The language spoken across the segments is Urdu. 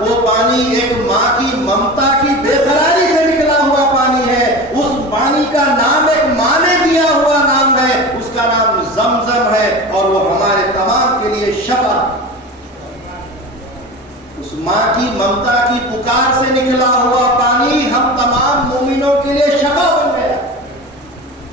وہ پانی ایک ماں کی ممتا کی بے قراری سے نکلا ہوا پانی ہے. اس پانی کا نام ایک ماں نے دیا ہوا نام ہے, اس کا نام زمزم ہے, اور وہ ہمارے تمام کے لیے شفا. اس ماں کی ممتا کی پکار سے نکلا ہوا پانی ہم تمام مومنوں کے لیے شفا بن گیا.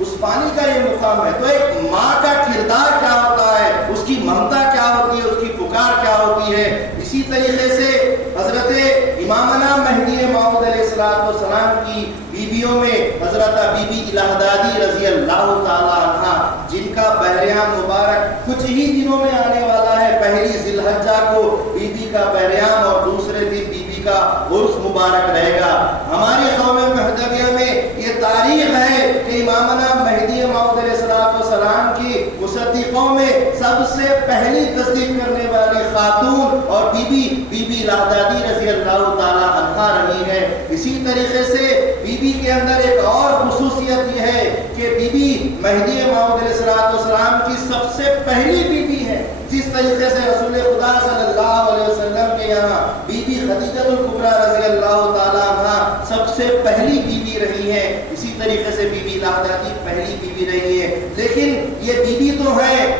اس پانی کا یہ مقام ہے. تو ایک ماں کا کردار کیا ہوتا ہے, اس کی ممتا کیا ہوتی ہے, اس کی پکار کیا ہوتی ہے. اسی طریقے سے حضرت امامنا مہدی موعود علیہ السلام کی بیویوں میں حضرت بی بی الہدادی رضی اللہ تعالی عنہ, جن کا بحریان مبارک کچھ ہی دنوں میں آنے والا ہے. پہلی ذی الحجہ کو بی بی کا بحریان اور دوسرے دن بی بی کا عرس مبارک رہے گا. ہماری قوم مہدویہ میں یہ تاریخ ہے کہ امامنا مہدی موعود علیہ السلام کی مصدقوں میں سب سے پہلی تصدیق کرنے والی خاتون اور بی بی الہدادی رضی اللہ تعالی عنہا رہی ہے. اسی طریقے سے بی بی کے اندر ایک اور خصوصیت یہ ہے کہ بی بی مہدی موعود علیہ السلام کی سب سے پہلی بی بی ہے. جس طریقے سے رسول خدا صلی اللہ علیہ وسلم کے یہاں بی بی خدیجہ الکبریٰ رضی اللہ تعالی عنہا سب سے پہلی بی بی رہی ہے, اسی طریقے سے بی بی الہدادی پہلی بی بی رہی ہے. لیکن یہ بی بی تو ہے,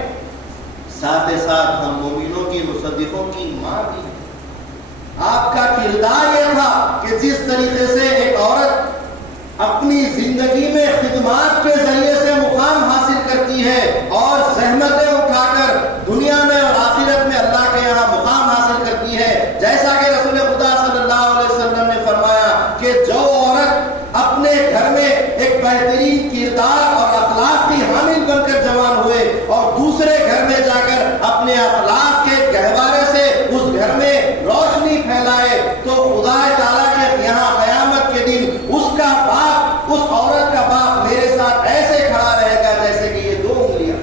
ساتھ ساتھ ہم مومنوں کی مصدقوں کی ماں بھی ہے. آپ کا کردار یہ تھا کہ جس طریقے سے ایک عورت اپنی زندگی میں خدمات کے ذریعے سے مقام حاصل کرتی ہے اور زحمتیں اٹھا کر دنیا میں اور آخرت میں اللہ کے یہاں مقام حاصل کرتی ہے, جیسا کہ رسول خدا صلی اللہ علیہ وسلم نے فرمایا کہ جو عورت اپنے گھر میں ایک بہترین کردار اور اخلاق کی حامل بن کر جوان ہوئے اور دوسرے گھر میں جا کر اپنے اخلاق کے گہوارے سے اس گھر میں روشنی پھیلائے, تو خدا تعالیٰ کے یہاں قیامت کے دن اس کا باپ, اس عورت کا باپ میرے ساتھ ایسے کھڑا رہے گا جیسے کہ یہ 2 انگلیاں.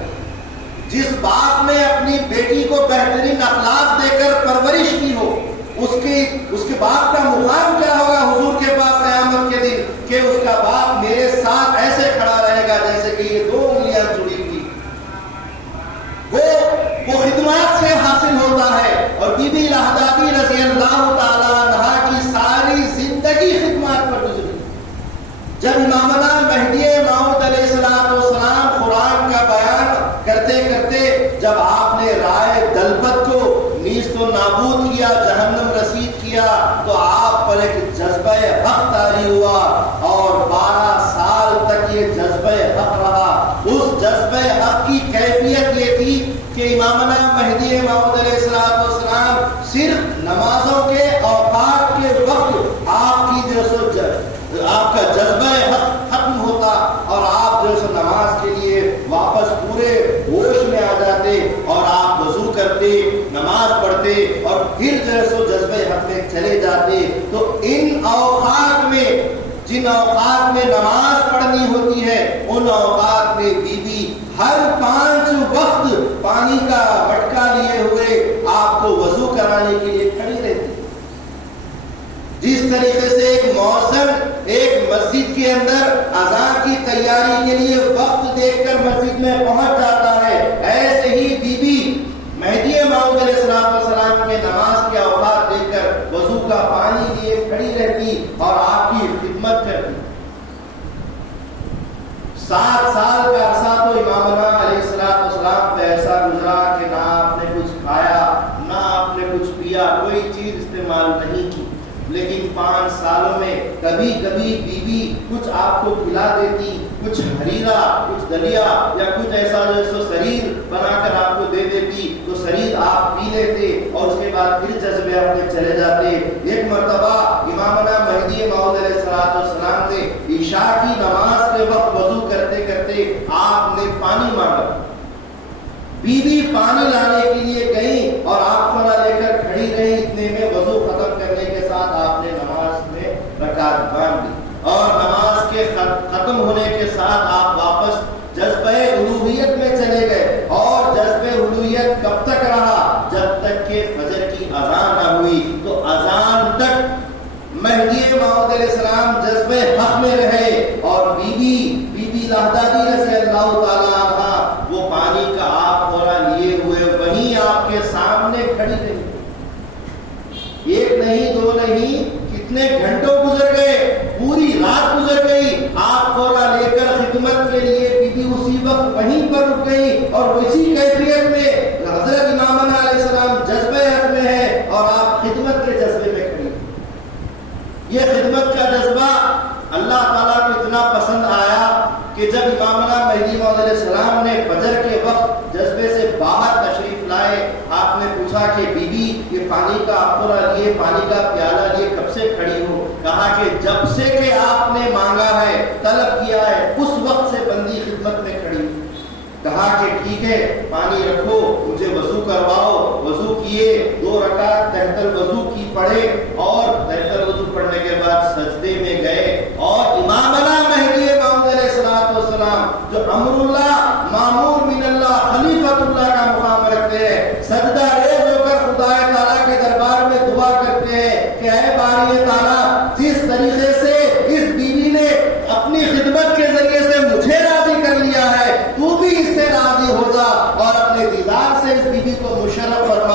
جس باپ نے اپنی بیٹی کو بہترین اخلاق دے کر پرورش کی ہو, اس کے باپ کا مقام کیا ہوگا حضور کے پاس قیامت کے دن, کہ اس کا باپ میرے ساتھ ایسے کھڑا رہے گا جیسے کہ یہ 2 انگلیاں جڑی ہوئی. وہ خدمات سے حاصل ہوتا ہے. اور بی بی الہدادی رضی اللہ تعالی عنہا کی ساری زندگی خدمات پر گزری. جب امامنا مہدی موعود علیہ السلام قرآن کا بیان کرتے کرتے جب آپ نے رائے دلبت کو نیست و نابود کیا, جہنم رسید کیا, تو آپ پر ایک جذبہ حق طاری ہوا اور 12 سال تک یہ جذبہ حق رہا. اس جذبہ حق کی کیفیت یہ تھی کہ امامنا مہدی موعود علیہ السلام صرف نمازوں کے اوقات کے وقت آپ کی آپ کا جذبہ حق ختم ہوتا اور آپ جو سو نماز کے لیے واپس پورے ہوش میں آ جاتے اور آپ وضو کرتے, نماز پڑھتے اور پھر جو سو جذبہ حق میں چلے جاتے. تو ان اوقات میں, جن اوقات میں نماز پڑھنی ہوتی ہے, ان اوقات میں بی بی ہر 5 وقت پانی کا مٹکا لیے ہوئے آپ کو وضو کرانے کے لیے کھڑی رہتی. جس طریقے سے ایک موسم ایک مسجد کے اندر اذان کی تیاری کے لیے وقت دیکھ کر مسجد میں پہنچ جاتا ہے, ایسے ہی بی بی مہدی موعود علیہ السلام کے نماز کے اوقات دیکھ کر وضو کا پانی لیے کھڑی رہتی اور آپ کی خدمت کرتی. 7 سال کا عرصہ تو امامنا علیہ السلام پہ ایسا گزرا کہ نہ آپ نے کچھ کھایا, نہ آپ نے کچھ پیا, کوئی چیز استعمال نہیں کی. لیکن 5 سالوں میں کبھی کبھی بی بی کچھ آپ کو کھلا دیتی, کچھ ہریرا, کچھ دلیا یا کچھ ایسا جو سو سریر بنا کر آپ کو دے دیتی, تو سریر آپ پی لیتے اور اس کے بعد پھر جذبے اپنے چلے جاتے. ایک مرتبہ امامنا مہدی موعود علیہ السلام نے عشاء کی نماز کے وقت وضو کرتے کرتے آپ نے پانی مانگا. بی بی پانی لانے کے لیے گئیں اور آپ کو نہ لے کر کھڑی رہی. اتنے میں وضو ختم کرنے کے ساتھ آپ نے نماز میں رکعت باندھ دی اور نماز کے ختم ہونے کے ساتھ آپ واپس جذبہ الوہیت میں چلے گئے. اور جذبہ الوہیت کب تک رہا؟ جب تک کہ فجر کی اذان نہ ہوئی. تو اذان تک مہدی موعود علیہ السلام جذبہ حق میں رہے اور بی بی الہدادی رضی اللہ تعالی عنہا وہ پانی کا آپ لیے ہوئے وہیں آپ کے سامنے کھڑی رہی. ایک نہیں دو نہیں کتنے گھنٹوں گزر گئے، پوری رات گزر گئی، آپ کوڑا لے کر خدمت کے لیے بی بی اسی وقت وہیں پر رک گئی، اور اسی کیفیت میں حضرت امامنا علیہ السلام جذبہ حق میں ہے اور آپ خدمت کے جذبے میں کھڑی۔ یہ خدمت کا جذبہ اللہ تعالیٰ کو اتنا پسند آیا کہ جب امامنا مہدی موعود علیہ السلام نے فجر کے وقت جذبے سے باہر تشریف لائے، آپ نے پوچھا کہ بی بی یہ پانی کا آپورا لیے، پانی کا پیالہ لیے کب سے کھڑی ہو؟ کہا کہ جب سے کہ آپ نے مانگا ہے، طلب کیا ہے، اس وقت سے بندی خدمت میں کھڑی۔ کہا کہ ٹھیک ہے پانی رکھو، مجھے وضو کرواؤ۔ وضو کیے، 2 رکعت تحت الوضو کی پڑھے، اور تحت الوضو پڑھنے کے بعد سجدے میں گئے، اور امامنا مہدی موعود علیہ السلام جو امر اللہ، مامور من اللہ، خلیفۃ اللہ کا مقام رکھتے ہیں، سجدہ ریز ہو کر خدا تعالیٰ کے دربار میں دعا کرتے ہیں کہ اے باری تعالیٰ، جس طریقے سے اس بیوی نے اپنی خدمت کے ذریعے سے مجھے راضی کر لیا ہے، تو بھی اس سے راضی ہو جا اور اپنے دیدار سے اس بیوی کو مشرف اور